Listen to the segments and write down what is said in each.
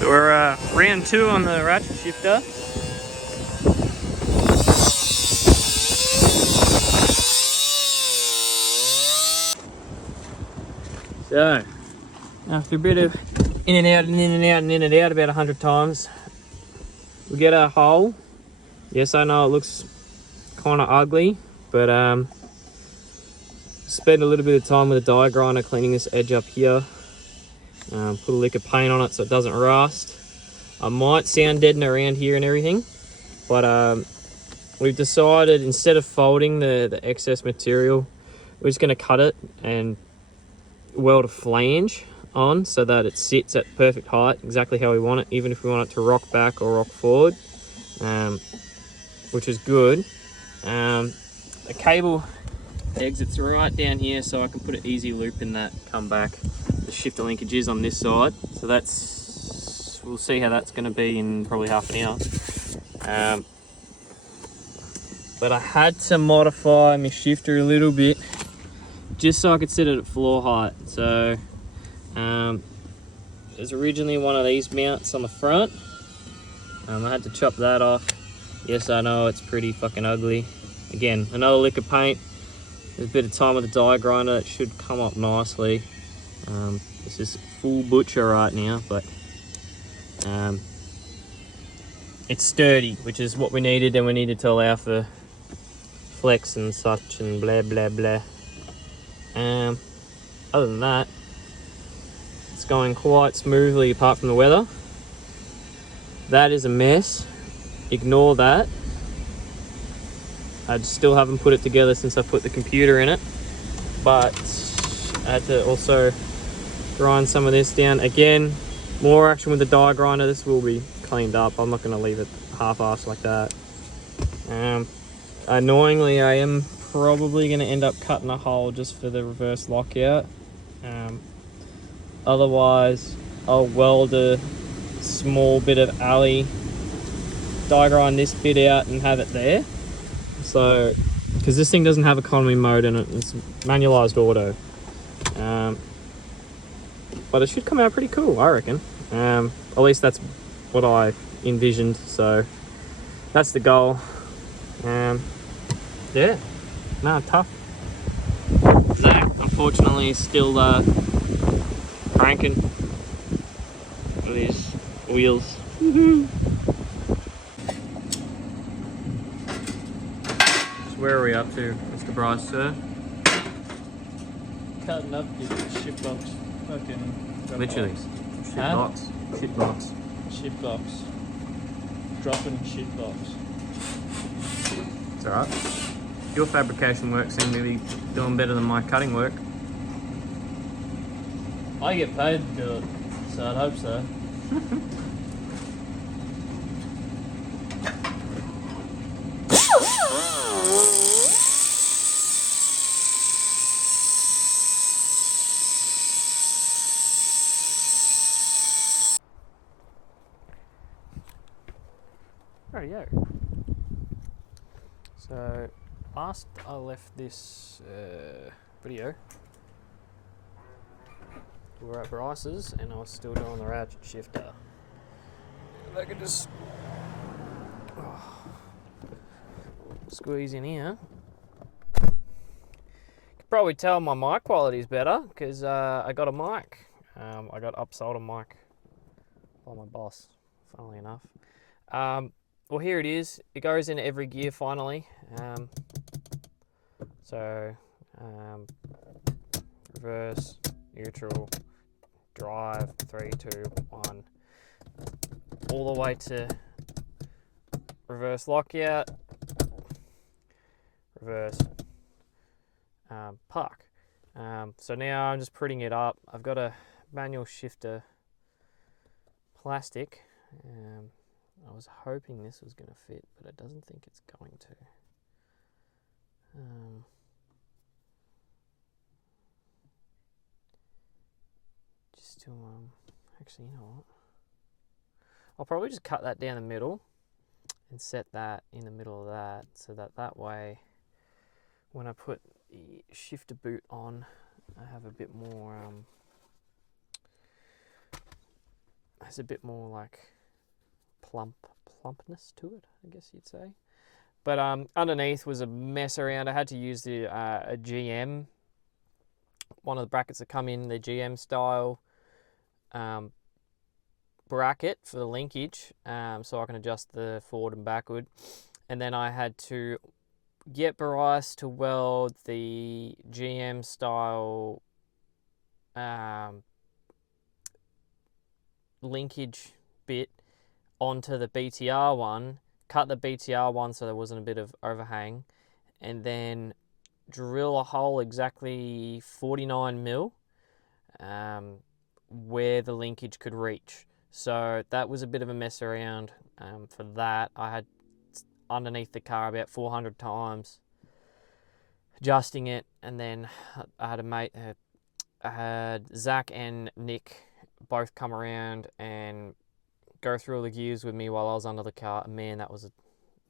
So we're round 2 on the ratchet shifter. So, after a bit of in and out and in and out and in and out about 100 times, we get our hole. Yes, I know it looks kind of ugly, but spend a little bit of time with a die grinder cleaning this edge up here. Put a lick of paint on it so it doesn't rust. I might sound deaden around here and everything, but we've decided instead of folding the excess material, we're just going to cut it and weld a flange on so that it sits at perfect height, exactly how we want it, even if we want it to rock back or rock forward, which is good. The cable exits right down here, so I can put an easy loop in that, come back. The shifter linkage is on this side, so that's, we'll see how that's going to be in probably half an hour. But I had to modify my shifter a little bit just so I could set it at floor height. So there's originally one of these mounts on the front. I had to chop that off. Yes, I know it's pretty fucking ugly. Again, another lick of paint. There's a bit of time with the die grinder. It should come up nicely. This is full butcher right now, but it's sturdy, which is what we needed, and we needed to allow for flex and such and blah blah blah. Other than that, it's going quite smoothly apart from the weather. That is a mess. Ignore that. I still haven't put it together since I put the computer in it, but I had to also grind some of this down. Again, more action with the die grinder. This will be cleaned up. I'm not going to leave it half-assed like that. Annoyingly, I am probably going to end up cutting a hole just for the reverse lockout. Otherwise, I'll weld a small bit of alley, die grind this bit out and have it there. So, because this thing doesn't have economy mode in it, it's manualized auto. But it should come out pretty cool, I reckon. At least that's what I envisioned, so that's the goal. Yeah, no, tough. Zach, unfortunately, is still cranking with his wheels. So where are we up to, Mr. Bryce, sir? Cutting up your shitbox. Fucking. Literally. Shitbox. Shitbox. Shitbox. Dropping shitbox. It's alright. Your fabrication work seems to be doing better than my cutting work. I get paid to do it, so I'd hope so. Rightio. So, last I left this video, we were at Bryce's and I was still doing the ratchet shifter. If I could just squeeze in here. You can probably tell my mic quality is better because I got a mic. I got upsold a mic by my boss, funnily enough. Well, here it is. It goes into every gear finally. Reverse, neutral, drive, 3, 2, 1, all the way to reverse lockout, reverse park. So now I'm just putting it up. I've got a manual shifter plastic. I was hoping this was going to fit, but it doesn't think it's going to. Just to, actually, you know what? I'll probably just cut that down the middle and set that in the middle of that, so that that way, when I put the shifter boot on, I have a bit more There's a bit more like plumpness to it, I guess you'd say. But underneath was a mess around. I had to use a GM, one of the brackets that come in the GM style bracket for the linkage, so I can adjust the forward and backward. And then I had to get Bryce to weld the GM style linkage bit onto the BTR one, cut the BTR one so there wasn't a bit of overhang, and then drill a hole exactly 49 mil where the linkage could reach. So that was a bit of a mess around for that. I had underneath the car about 400 times adjusting it, and then I had a mate, I had Zach and Nick both come around and go through all the gears with me while I was under the car. Man, that was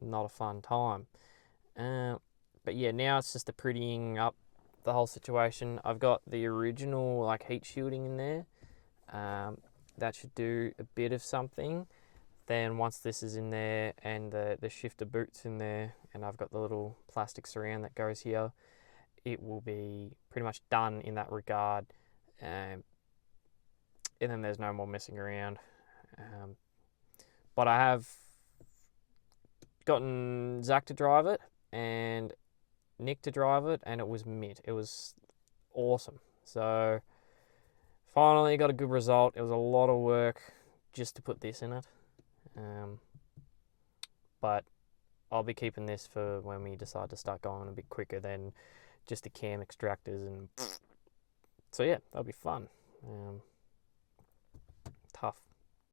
not a fun time. But yeah, now it's just the prettying up the whole situation. I've got the original like heat shielding in there. That should do a bit of something. Then once this is in there and the shifter boot's in there, and I've got the little plastic surround that goes here, it will be pretty much done in that regard. And then there's no more messing around. But I have gotten Zach to drive it and Nick to drive it, and it was mint. It was awesome. So finally got a good result. It was a lot of work just to put this in it. But I'll be keeping this for when we decide to start going a bit quicker than just the cam extractors. And so yeah, that'll be fun.